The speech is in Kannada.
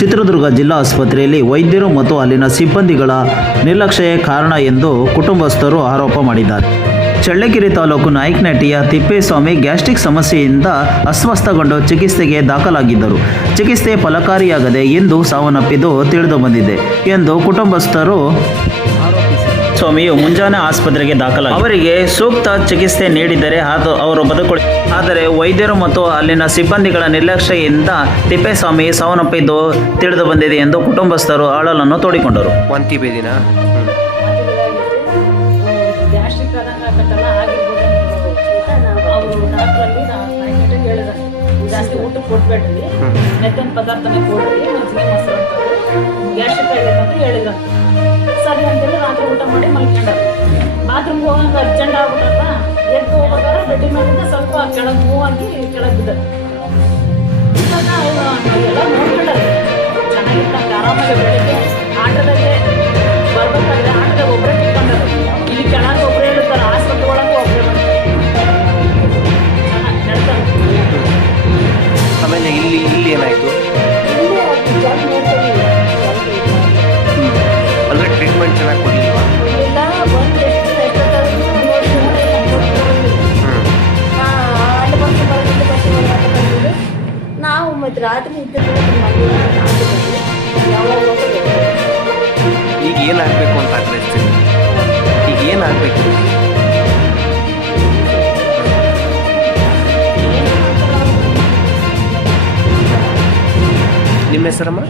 ಚಿತ್ರದುರ್ಗ ಜಿಲ್ಲಾ ಆಸ್ಪತ್ರೆಯಲ್ಲಿ ವೈದ್ಯರು ಮತ್ತು ಅಲ್ಲಿನ ಸಿಬ್ಬಂದಿಗಳ ನಿರ್ಲಕ್ಷ್ಯವೇ ಕಾರಣ ಎಂದು ಕುಟುಂಬಸ್ಥರು ಆರೋಪ ಮಾಡಿದ್ದಾರೆ. ಚಳ್ಳಕೆರೆ ತಾಲೂಕು ನಾಯಕನಹಟ್ಟಿಯ ತಿಪ್ಪೇಸ್ವಾಮಿ ಗ್ಯಾಸ್ಟ್ರಿಕ್ ಸಮಸ್ಯೆಯಿಂದ ಅಸ್ವಸ್ಥಗೊಂಡು ಚಿಕಿತ್ಸೆಗೆ ದಾಖಲಾಗಿದ್ದರು. ಚಿಕಿತ್ಸೆ ಫಲಕಾರಿಯಾಗದೆ ಇಂದು ಸಾವನ್ನಪ್ಪಿದ್ದು ತಿಳಿದು ಬಂದಿದೆ ಎಂದು ಕುಟುಂಬಸ್ಥರು ಸ್ವಾಮಿಯು ಮುಂಜಾನೆ ಆಸ್ಪತ್ರೆಗೆ ದಾಖಲಾಗಿ ಅವರಿಗೆ ಸೂಕ್ತ ಚಿಕಿತ್ಸೆ ನೀಡಿದರೆ ಅದು ಅವರು ಬದುಕೊಳ್ಳಿ ಆದರೆ ವೈದ್ಯರು ಮತ್ತು ಅಲ್ಲಿನ ಸಿಬ್ಬಂದಿಗಳ ನಿರ್ಲಕ್ಷ್ಯದಿಂದ ತಿಪ್ಪೇಸ್ವಾಮಿ ಸಾವನ್ನಪ್ಪಿದ್ದು ತಿಳಿದು ಬಂದಿದೆ ಎಂದು ಕುಟುಂಬಸ್ಥರು ಅಳಲನ್ನು ತೋಡಿಕೊಂಡರು. ವಾಂತಿ ಬೇದಿನ? ಗ್ಯಾಸ್ಟ್ರಿಕ್ ಆದಂಗೆ ಆಗತ್ತಲ್ಲ ಆಗಿರ್ಬೋದು ಅವರು ಡಾಕ್ಟ್ರಲ್ಲಿ ನಾವು ಹೇಳಿದ್ರೆ ಜಾಸ್ತಿ ಊಟ ಕೊಟ್ಬೇಡ್ರಿ ಮೆತ್ತನ ಪದಾರ್ಥನೇ ಕೊಡ್ರಿ ಮಜ್ಜಿಗೆ ಮೊಸರು ಗ್ಯಾಸ್ಟ್ರಿಕ್ ಆಗೈತೆ ಅಂತ ಹೇಳಿದ್ರು ಸರಿ ಅಂತೇಳಿ ರಾತ್ರಿ ಊಟ ಮಾಡಿ ಮಲ್ಕೊಂಡಾರ. ಬಾತ್ರೂಮ್ಗೆ ಹೋಗಂಗೆ ಅರ್ಜೆಂಟ್ ಆಗ್ಬಿಟ್ಟಲ್ಲ ಎದ್ದು ಹೋಗ್ಬೇಕಾದ್ರೆ ಬೆಡ್ ಮೇಲಿಂದ ಸ್ವಲ್ಪ ಕೆಳಗೆ ಮೂವ್ ಆಗಿ ಕೆಳಗೆ ಬಿದ್ದ. ಮತ್ತೆ ರಾತ್ರಿ ಹೋಗೋದು? ಈಗ ಏನಾಗಬೇಕು ಅಂತ ಆಗ್ರಹಿಸ್ತೀನಿ ಈಗ ಏನಾಗಬೇಕು? ನಿಮ್ಮ ಹೆಸರಮ್ಮ?